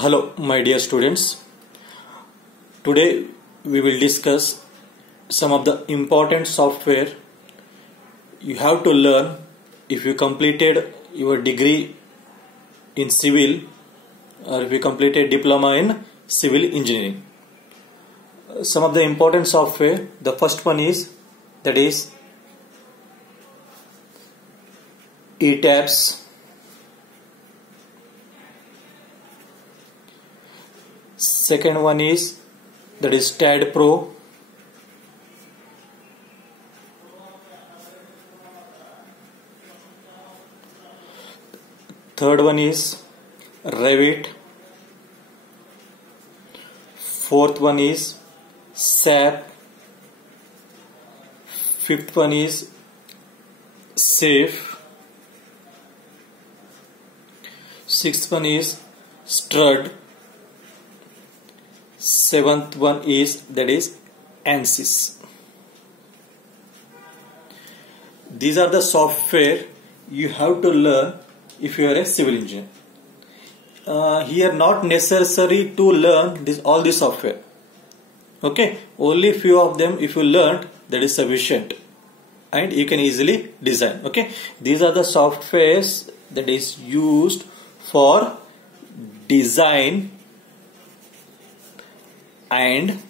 Hello, my dear students. Today we will discuss some of the important software you have to learn if you completed your degree in civil or if you completed diploma in civil engineering. Some of the important software. The first one is ETABS. Second one is STAAD Pro. Third one is Revit. Fourth one is SAP. Fifth one is SAFE. Sixth one is STRUD. Seventh one is ANSYS. These are the software you have to learn if you are a civil engineer. Here not necessary to learn all this software. Okay, only few of them if you learned, that is sufficient and you can easily design. Okay, these are the softwares that is used for design and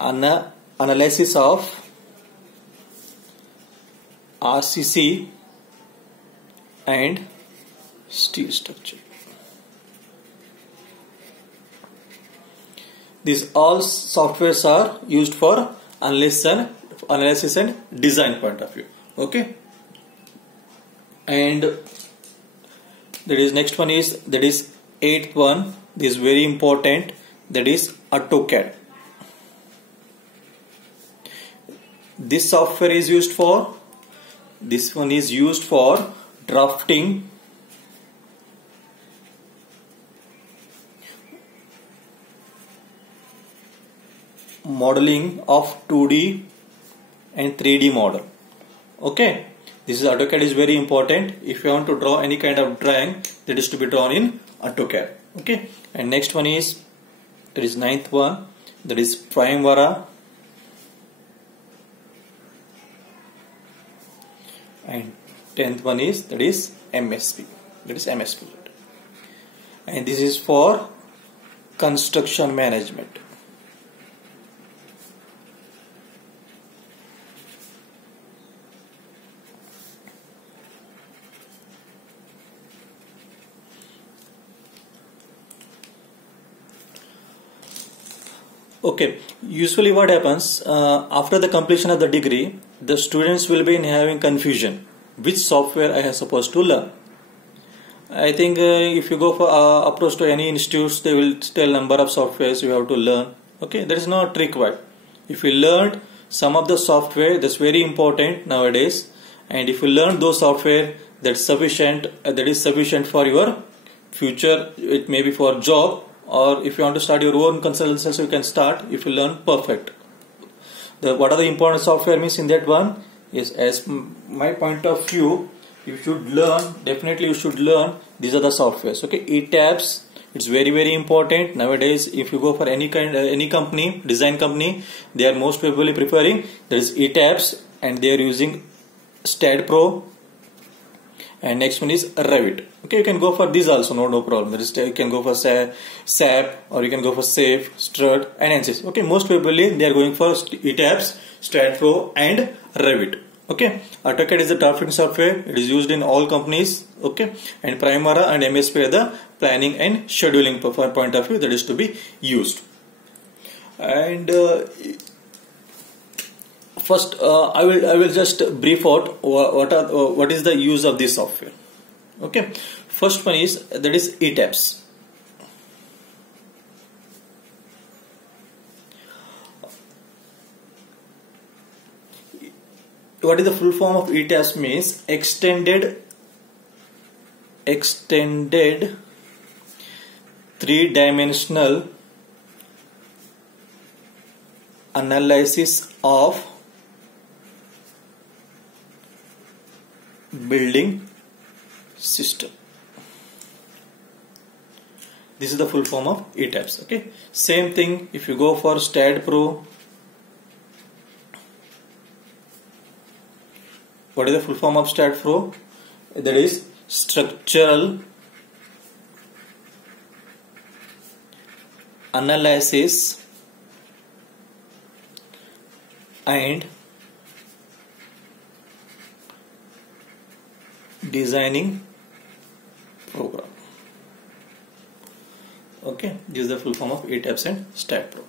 analysis of RCC and steel structure. These all softwares are used for analysis and design point of view. Okay, and next one is eighth one. This is very important. That is AutoCAD. This software is used for. This one is used for drafting, modeling of 2D and 3D model. Okay, this is AutoCAD is very important. If you want to draw any kind of drawing, that is to be drawn in AutoCAD. Okay, and next one is ninth one, that is Primavera, and 10th one is MSP, and this is for construction management. Okay, usually what happens after the completion of the degree, the students will be having confusion which software I am supposed to learn. I think if you go for approach to any institutes, they will tell number of softwares you have to learn. Okay, there is no trick why. If you learned some of the software, that's very important nowadays, and if you learn those software, that's sufficient. That is sufficient for your future. It may be for job, or if you want to start your own consultancy, so you can start if you learn perfect. What are the important software means in that one is, as my point of view, you should learn, definitely you should learn, these are the softwares. Okay, ETABS, it's very important nowadays. If you go for any company, design company, they are most probably preferring there is ETABS, and they are using STAAD Pro. And next one is Revit. Okay, you can go for these also, no problem. You can go for SAP, or you can go for SAFE, STRUD and ANSYS. Okay, most probably they are going for ETABS, STAAD Pro and Revit. Okay, AutoCAD is the drafting software. It is used in all companies. Okay, and Primavera and MSP are the planning and scheduling point of view that is to be used. And first, I will just brief out what is the use of this software. Okay, first one is ETABS. What is the full form of ETABS means? Extended 3-dimensional analysis of building system. This is the full form of ETABS. Okay. Same thing if you go for StatPro. What is the full form of StatPro? That is Structural Analysis and Designing Program. Okay, this is the full form of ETABS and StatPro.